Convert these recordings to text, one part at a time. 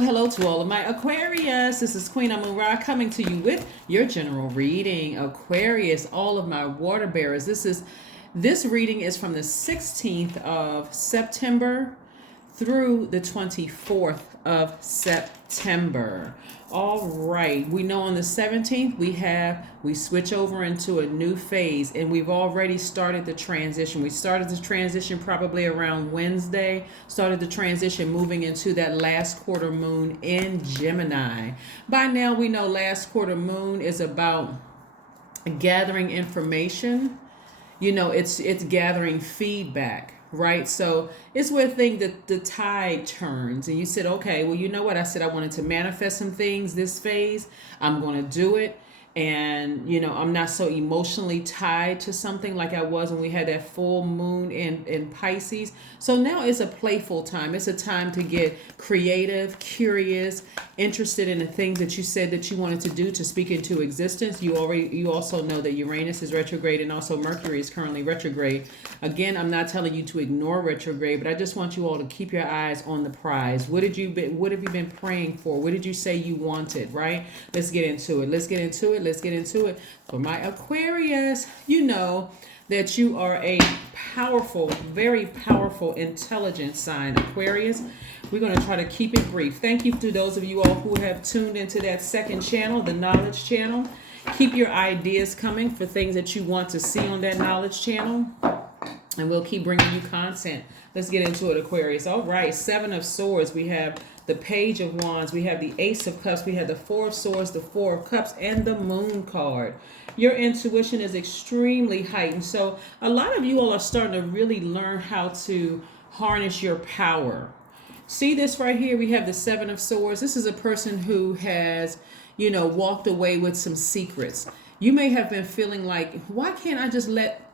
Hello to all of my Aquarius. This is Queen Amun Ra coming to you with your general reading. Aquarius, all of my water bearers. This reading is from the 16th of September through the 24th of September. All right, we know on the 17th we switch over into a new phase, and we've already started the transition. We started the transition probably around Wednesday, started the transition moving into that last quarter moon in Gemini. By now we know last quarter moon is about gathering information. It's gathering feedback, right? So it's where the tide turns, and you said, okay, well, you know what? I said I wanted to manifest some things this phase. I'm going to do it. And I'm not so emotionally tied to something like I was when we had that full moon in Pisces. So now it's a playful time. It's a time to get creative, curious, interested in the things that you said that you wanted to do, to speak into existence. You also know that Uranus is retrograde, and also Mercury is currently retrograde. Again, I'm not telling you to ignore retrograde, but I just want you all to keep your eyes on the prize. What have you been praying for? What did you say you wanted, right? Let's get into it. Let's get into it. For my Aquarius, you know that you are a powerful, very powerful, intelligent sign, Aquarius. We're going to try to keep it brief. Thank you to those of you all who have tuned into that second channel, the knowledge channel. Keep your ideas coming for things that you want to see on that knowledge channel, and we'll keep bringing you content. Let's get into it, Aquarius. All right, Seven of Swords. We have the Page of Wands. We have the Ace of Cups. We have the Four of Swords, the Four of Cups, and the Moon card. Your intuition is extremely heightened. So a lot of you all are starting to really learn how to harness your power. See this right here? We have the Seven of Swords. This is a person who has, walked away with some secrets. You may have been feeling like, why can't I just let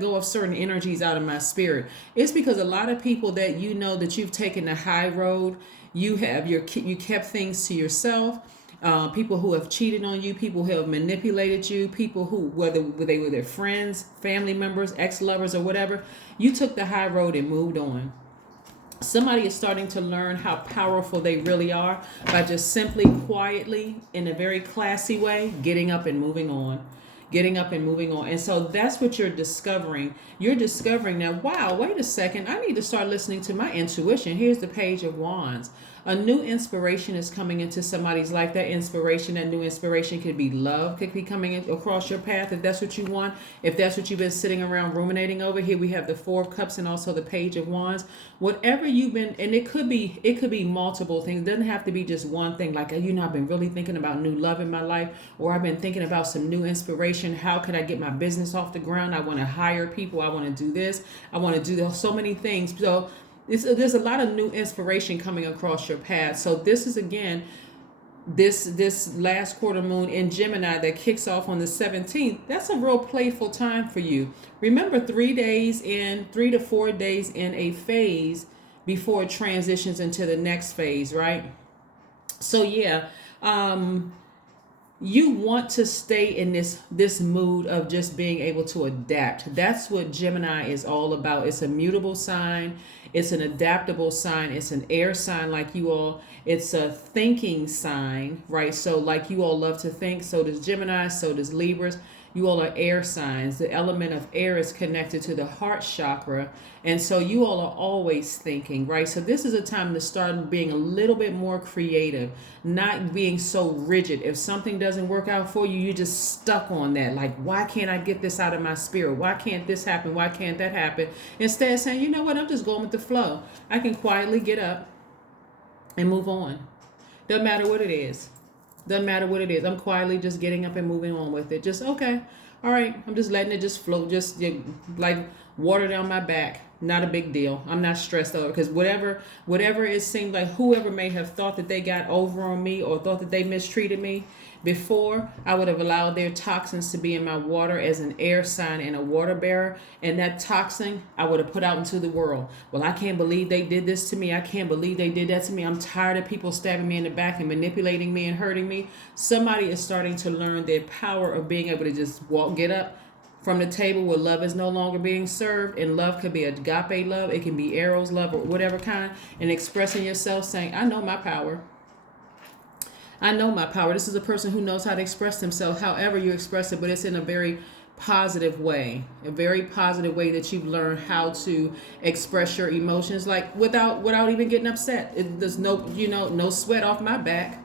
go of certain energies out of my spirit? It's because a lot of people that that you've taken the high road, you kept things to yourself. People who have cheated on you, people who have manipulated you, people who, whether they were their friends, family members, ex-lovers, or whatever, you took the high road and moved on. Somebody is starting to learn how powerful they really are by just simply, quietly, in a very classy way, getting up and moving on. And so that's what you're discovering. You're discovering now, wow, wait a second, I need to start listening to my intuition. Here's the Page of Wands. A new inspiration is coming into somebody's life. That new inspiration could be love, could be coming across your path if that's what you want. If that's what you've been sitting around ruminating over. Here we have the Four of Cups and also the Page of Wands. Whatever you've been, and it could be multiple things. It doesn't have to be just one thing. Like, I've been really thinking about new love in my life, or I've been thinking about some new inspiration. How could I get my business off the ground? I want to hire people. I want to do this. I want to do so many things. So there's a lot of new inspiration coming across your path. So this is, again, this last quarter moon in Gemini that kicks off on the 17th. That's a real playful time for you. Remember, 3 to 4 days in a phase before it transitions into the next phase, right? So yeah, you want to stay in this mood of just being able to adapt. That's what Gemini is all about. It's a mutable sign. It's an adaptable sign. It's an air sign like you all. It's a thinking sign, right? So like you all love to think, so does Gemini, so does Libras. You all are air signs. The element of air is connected to the heart chakra. And so you all are always thinking, right? So this is a time to start being a little bit more creative, not being so rigid. If something doesn't work out for you, you're just stuck on that. Like, why can't I get this out of my spirit? Why can't this happen? Why can't that happen? Instead of saying, you know what, I'm just going with the flow. I can quietly get up and move on. Doesn't matter what it is. I'm quietly just getting up and moving on with it. Just, okay, all right, I'm just letting it just flow, just like water down my back. Not a big deal. I'm not stressed over, because whatever it seemed like, whoever may have thought that they got over on me or thought that they mistreated me before, I would have allowed their toxins to be in my water as an air sign and a water bearer, and that toxin I would have put out into the world. Well, I can't believe they did this to me. I can't believe they did that to me. I'm tired of people stabbing me in the back and manipulating me and hurting me. Somebody is starting to learn their power of being able to just get up from the table where love is no longer being served, and love could be agape love, it can be eros love, or whatever kind, and expressing yourself saying, I know my power. I know my power. This is a person who knows how to express themselves, however you express it, but it's in a very positive way, a very positive way that you've learned how to express your emotions, like without even getting upset. There's no, no sweat off my back.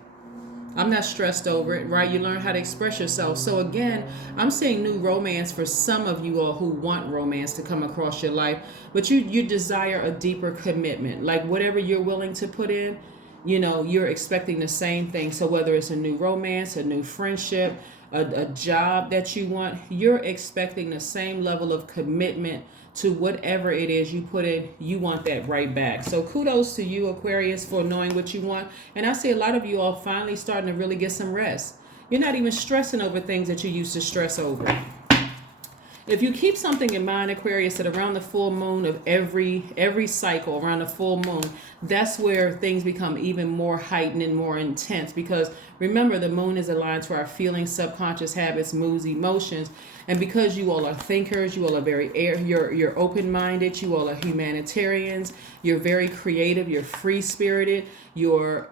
I'm not stressed over it, right? You learn how to express yourself. So again, I'm seeing new romance for some of you all who want romance to come across your life, but you desire a deeper commitment. Like whatever you're willing to put in, you're expecting the same thing. So whether it's a new romance, a new friendship, a job that you want, you're expecting the same level of commitment to whatever it is you put in. You want that right back. So kudos to you, Aquarius, for knowing what you want. And I see a lot of you all finally starting to really get some rest. You're not even stressing over things that you used to stress over. If you keep something in mind, Aquarius, that around the full moon of every cycle, around the full moon, that's where things become even more heightened and more intense. Because remember, the moon is aligned to our feelings, subconscious habits, moods, emotions. And because you all are thinkers, you all are you're open-minded, you all are humanitarians, you're very creative, you're free-spirited, you're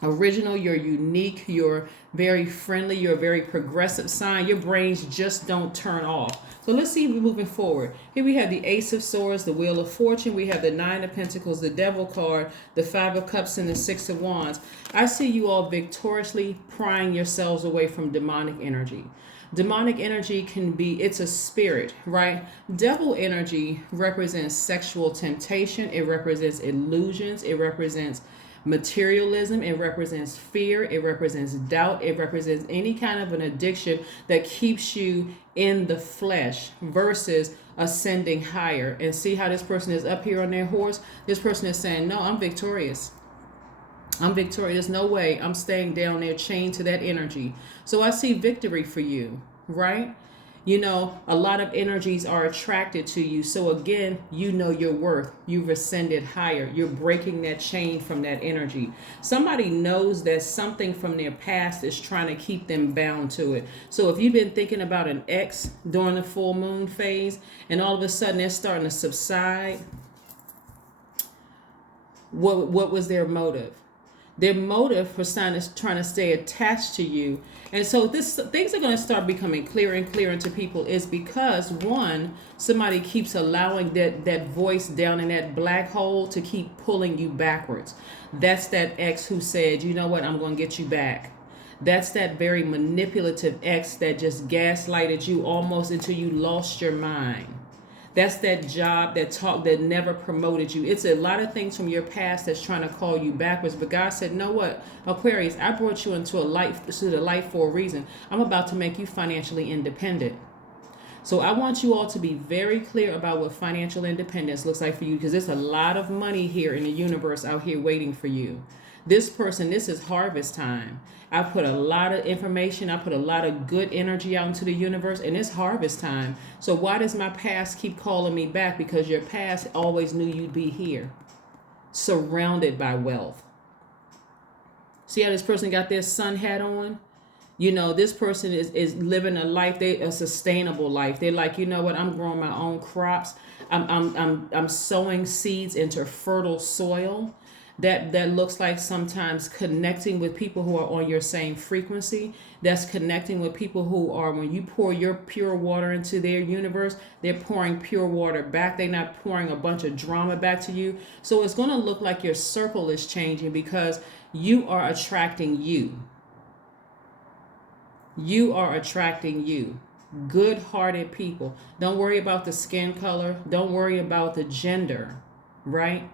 original, you're unique, you're very friendly, you're a very progressive sign. Your brains just don't turn off. So let's see, we're moving forward. Here we have the Ace of Swords, the Wheel of Fortune. We have the Nine of Pentacles, the Devil card, the Five of Cups, and the Six of Wands. I see you all victoriously prying yourselves away from demonic energy. Demonic energy it's a spirit, right? Devil energy represents sexual temptation. It represents illusions. It represents materialism. It represents fear. It represents doubt. It represents any kind of an addiction that keeps you in the flesh versus ascending higher. And see how this person is up here on their horse? This person is saying, no, I'm victorious. I'm victorious. There's no way I'm staying down there chained to that energy. So I see victory for you, right? A lot of energies are attracted to you. So again, you know your worth. You've ascended higher. You're breaking that chain from that energy. Somebody knows that something from their past is trying to keep them bound to it. So if you've been thinking about an ex during the full moon phase and all of a sudden they're starting to subside, what was their motive? Their motive for trying to stay attached to you. And so things are going to start becoming clearer and clearer to people is because, one, somebody keeps allowing that voice down in that black hole to keep pulling you backwards. That's that ex who said, you know what, I'm going to get you back. That's that very manipulative ex that just gaslighted you almost until you lost your mind. That's that job that never promoted you. It's a lot of things from your past that's trying to call you backwards. But God said, know what, Aquarius, I brought you into the life for a reason. I'm about to make you financially independent. So I want you all to be very clear about what financial independence looks like for you, because there's a lot of money here in the universe out here waiting for you. This is harvest time. I put a lot of information, I put a lot of good energy out into the universe, and it's harvest time. So why does my past keep calling me back? Because your past always knew you'd be here, surrounded by wealth. See how this person got their sun hat on? This person is living a life, a sustainable life. They're like, you know what, I'm growing my own crops. I'm sowing seeds into fertile soil. That looks like sometimes connecting with people who are on your same frequency. That's connecting with people who are, when you pour your pure water into their universe, they're pouring pure water back. They're not pouring a bunch of drama back to you. So it's going to look like your circle is changing because you are attracting you. You are attracting you. Good-hearted people. Don't worry about the skin color. Don't worry about the gender, right?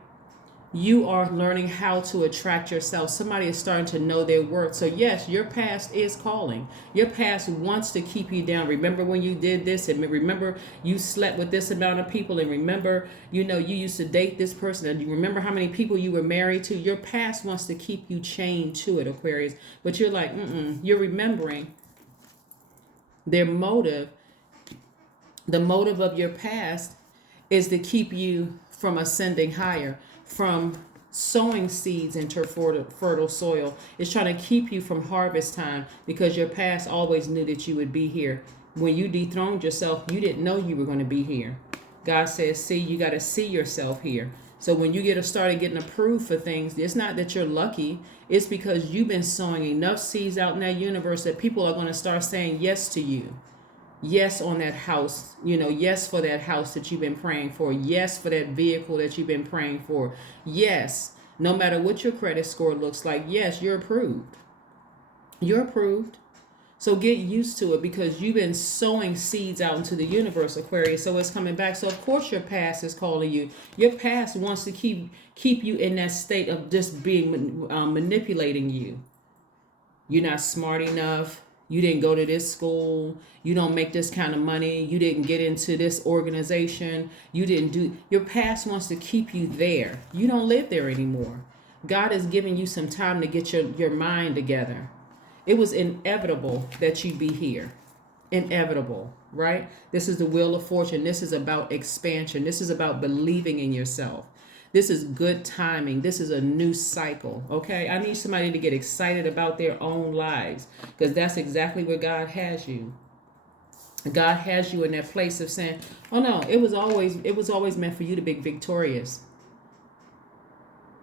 You are learning how to attract yourself. Somebody is starting to know their worth. So yes, your past is calling. Your past wants to keep you down. Remember when you did this, and remember you slept with this amount of people, and remember, you used to date this person, and you remember how many people you were married to. Your past wants to keep you chained to it, Aquarius. But you're like, you're remembering their motive. The motive of your past is to keep you from ascending higher, from sowing seeds into fertile soil. It's trying to keep you from harvest time because your past always knew that you would be here. When you dethroned yourself, you didn't know you were going to be here. God says, see, you got to see yourself here. So when you started getting approved for things, it's not that you're lucky. It's because you've been sowing enough seeds out in that universe that people are going to start saying yes to you. Yes on that house, yes for that house that you've been praying for. Yes for that vehicle that you've been praying for. Yes, no matter what your credit score looks like, yes, you're approved. You're approved. So get used to it because you've been sowing seeds out into the universe, Aquarius. So it's coming back. So of course your past is calling you. Your past wants to keep you in that state of just being manipulating you. You're not smart enough. You didn't go to this school. You don't make this kind of money. You didn't get into this organization. You didn't do. Your past wants to keep you there. You don't live there anymore. God is giving you some time to get your mind together. It was inevitable that you'd be here. Inevitable, right? This is the wheel of fortune. This is about expansion. This is about believing in yourself. This is good timing. This is a new cycle, okay? I need somebody to get excited about their own lives because that's exactly where God has you. God has you in that place of saying, oh no, it was always meant for you to be victorious.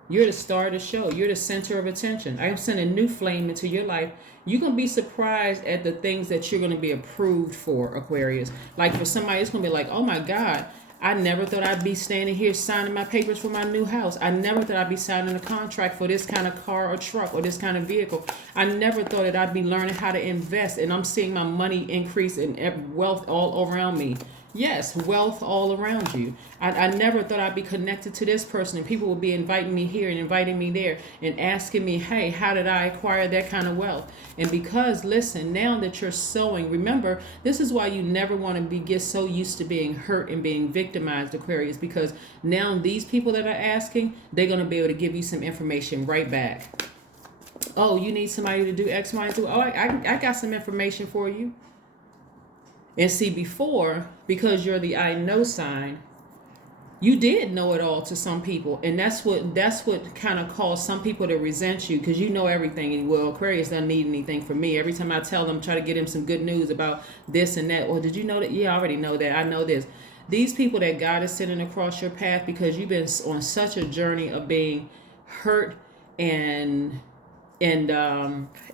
You're the star of the show. You're the center of attention. I'm sending a new flame into your life. You're going to be surprised at the things that you're going to be approved for, Aquarius. Like for somebody, it's going to be like, oh my God, I never thought I'd be standing here signing my papers for my new house. I never thought I'd be signing a contract for this kind of car or truck or this kind of vehicle. I never thought that I'd be learning how to invest, and I'm seeing my money increase in wealth all around me. Yes, wealth all around you. I never thought I'd be connected to this person, and people would be inviting me here and inviting me there and asking me, hey, how did I acquire that kind of wealth? And because, listen, now that you're sowing, remember, this is why you never want to get so used to being hurt and being victimized, Aquarius, because now these people that are asking, they're going to be able to give you some information right back. Oh, you need somebody to do X, Y, and Z. Oh, I got some information for you. And see, before, because you're the I know sign, you did know it all to some people. And that's what kind of caused some people to resent you, because you know everything. And well, Aquarius doesn't need anything from me. Every time I tell them, try to get him some good news about this and that. Or did you know that? Yeah, I already know that. I know this. These people that God is sending across your path because you've been on such a journey of being hurt and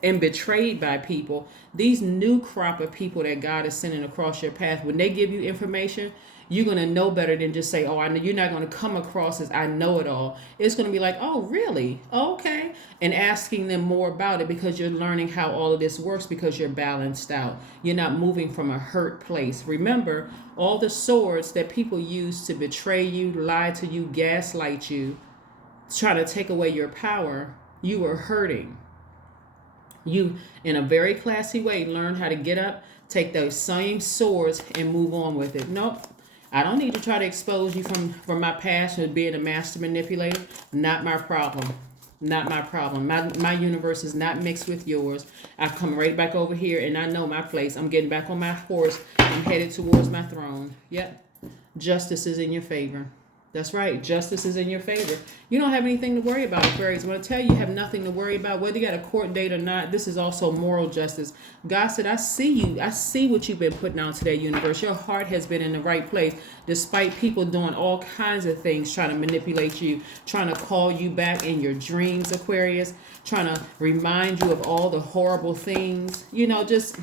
betrayed by people. These new crop of people that God is sending across your path, when they give you information, you're going to know better than just say, oh, I know. You're not going to come across as I know it all. It's going to be like, oh, really? Okay. And asking them more about it because you're learning how all of this works because you're balanced out. You're not moving from a hurt place. Remember, all the swords that people use to betray you, lie to you, gaslight you, try to take away your power, you were hurting. You, in a very classy way, learn how to get up, take those same swords, and move on with it. Nope. I don't need to try to expose you from my past as being a master manipulator. Not my problem. Not my problem. My universe is not mixed with yours. I've come right back over here, and I know my place. I'm getting back on my horse. I'm headed towards my throne. Yep. Justice is in your favor. That's right. Justice is in your favor. You don't have anything to worry about, Aquarius. When I tell you have nothing to worry about, whether you got a court date or not, this is also moral justice. God said, I see you. I see what you've been putting out to that universe. Your heart has been in the right place, despite people doing all kinds of things, trying to manipulate you, trying to call you back in your dreams, Aquarius, trying to remind you of all the horrible things. Just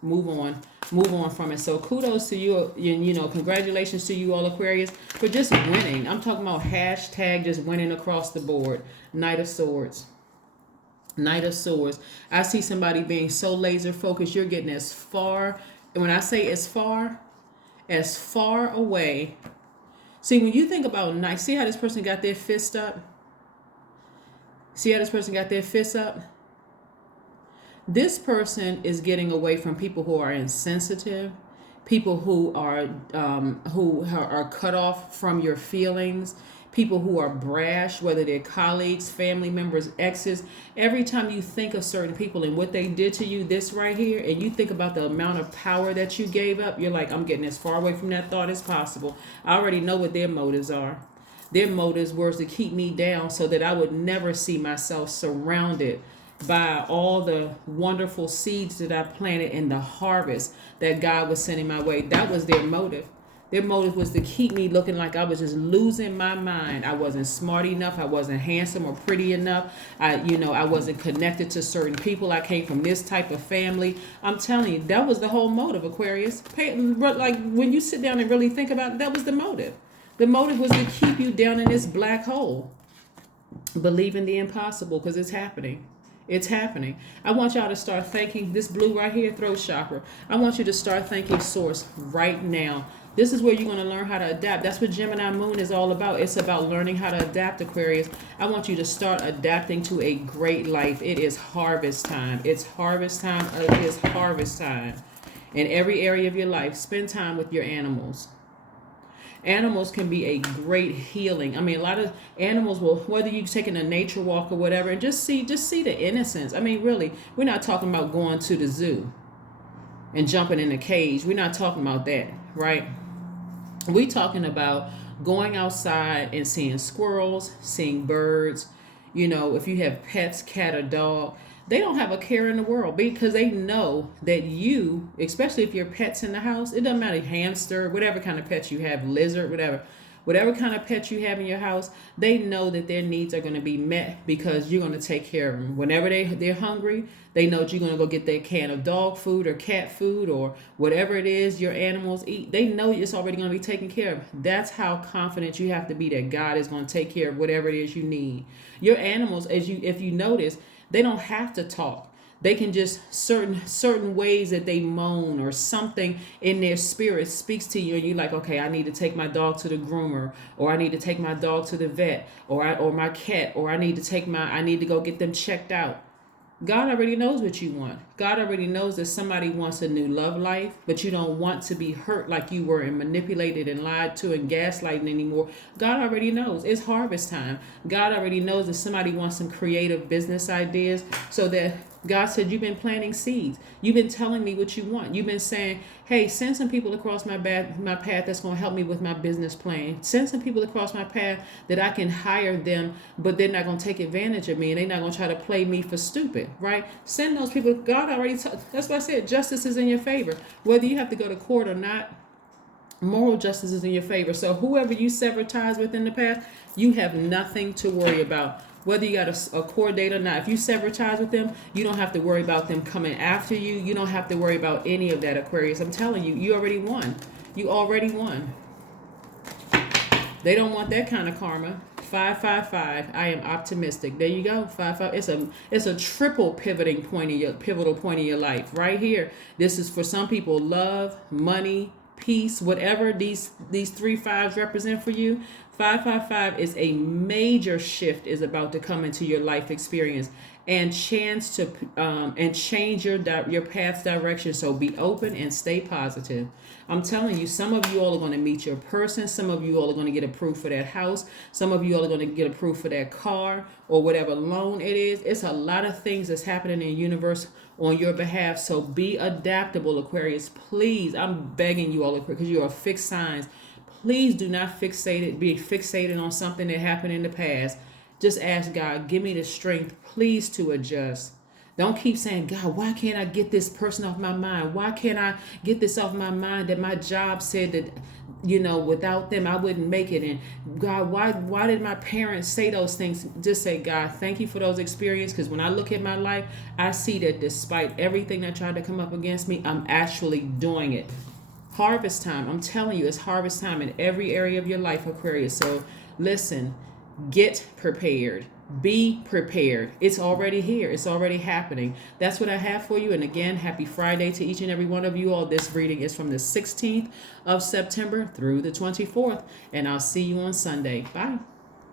move on. Move on from it. So kudos to you, congratulations to you all, Aquarius, for just winning. I'm talking about hashtag just winning across the board. Knight of Swords. Knight of Swords. I see somebody being so laser focused, you're getting as far, and when I say as far away. See, when you think about knight, see how this person got their fist up? This person is getting away from people who are insensitive, people who are cut off from your feelings, people who are brash, whether they're colleagues, family members, exes. Every time you think of certain people and what they did to you, this right here, and you think about the amount of power that you gave up, you're like, I'm getting as far away from that thought as possible. I already know what their motives are. Their motives were to keep me down so that I would never see myself surrounded by all the wonderful seeds that I planted in the harvest that God was sending my way. That was their motive. Their motive was to keep me looking like I was just losing my mind. I wasn't smart enough. I wasn't handsome or pretty enough. I wasn't connected to certain people. I came from this type of family. I'm telling you, that was the whole motive, Aquarius. Like when you sit down and really think about it, that was the motive. The motive was to keep you down in this black hole, believing the impossible, because it's happening. It's happening. I want y'all to start thanking this blue right here, throat chakra. I want you to start thanking Source right now. This is where you're going to learn how to adapt. That's what Gemini Moon is all about. It's about learning how to adapt, Aquarius. I want you to start adapting to a great life. It is harvest time. It's harvest time. It is harvest time. In every area of your life, spend time with your animals. Animals can be a great healing. I mean, a lot of animals will, whether you're taking a nature walk or whatever, and just see the innocence. I mean, really, we're not talking about going to the zoo and jumping in a cage. We're not talking about that, right? We're talking about going outside and seeing squirrels, seeing birds. If you have pets, cat or dog, they don't have a care in the world because they know that you, especially if your pet's in the house, it doesn't matter, hamster, whatever kind of pets you have, lizard, whatever kind of pets you have in your house, they know that their needs are going to be met because you're going to take care of them. Whenever they're hungry, they know that you're going to go get their can of dog food or cat food or whatever it is your animals eat. They know it's already going to be taken care of. That's how confident you have to be that God is going to take care of whatever it is you need. Your animals, if you notice, they don't have to talk. They can just certain ways that they moan or something in their spirit speaks to you, and you're like, okay, I need to take my dog to the groomer, or I need to take my dog to the vet, or my cat, or I need to go get them checked out. God already knows what you want. God already knows that somebody wants a new love life, but you don't want to be hurt like you were and manipulated and lied to and gaslighting anymore. God already knows. It's harvest time. God already knows that somebody wants some creative business ideas, so that God said, you've been planting seeds. You've been telling me what you want. You've been saying, hey, send some people across my path that's going to help me with my business plan. Send some people across my path that I can hire them, but they're not going to take advantage of me and they're not going to try to play me for stupid, right? Send those people. God already, that's why I said justice is in your favor. Whether you have to go to court or not, moral justice is in your favor. So whoever you sever ties with in the past, you have nothing to worry about. Whether you got a court date or not, if you sever ties with them, you don't have to worry about them coming after you. You don't have to worry about any of that, Aquarius. I'm telling you, you already won. You already won. They don't want that kind of karma. 555. I am optimistic. There you go. 55. It's a triple pivotal point in your life right here. This is for some people: love, money, peace, whatever these 3 5s represent for you. 555 is a major shift is about to come into your life experience and chance to and change your path's direction. So be open and stay positive. I'm telling you, some of you all are going to meet your person. Some of you all are going to get approved for that house. Some of you all are going to get approved for that car or whatever loan it is. It's a lot of things that's happening in the universe on your behalf. So be adaptable, Aquarius. Please, I'm begging you all, because you are fixed signs. Please do not be fixated on something that happened in the past. Just ask God, give me the strength, please, to adjust. Don't keep saying, God, why can't I get this person off my mind? Why can't I get this off my mind that my job said that, without them, I wouldn't make it. And God, why did my parents say those things? Just say, God, thank you for those experiences. Because when I look at my life, I see that despite everything that tried to come up against me, I'm actually doing it. Harvest time. I'm telling you, it's harvest time in every area of your life, Aquarius. So listen, get prepared. Be prepared. It's already here. It's already happening. That's what I have for you. And again, happy Friday to each and every one of you all. This reading is from the 16th of September through the 24th. And I'll see you on Sunday. Bye.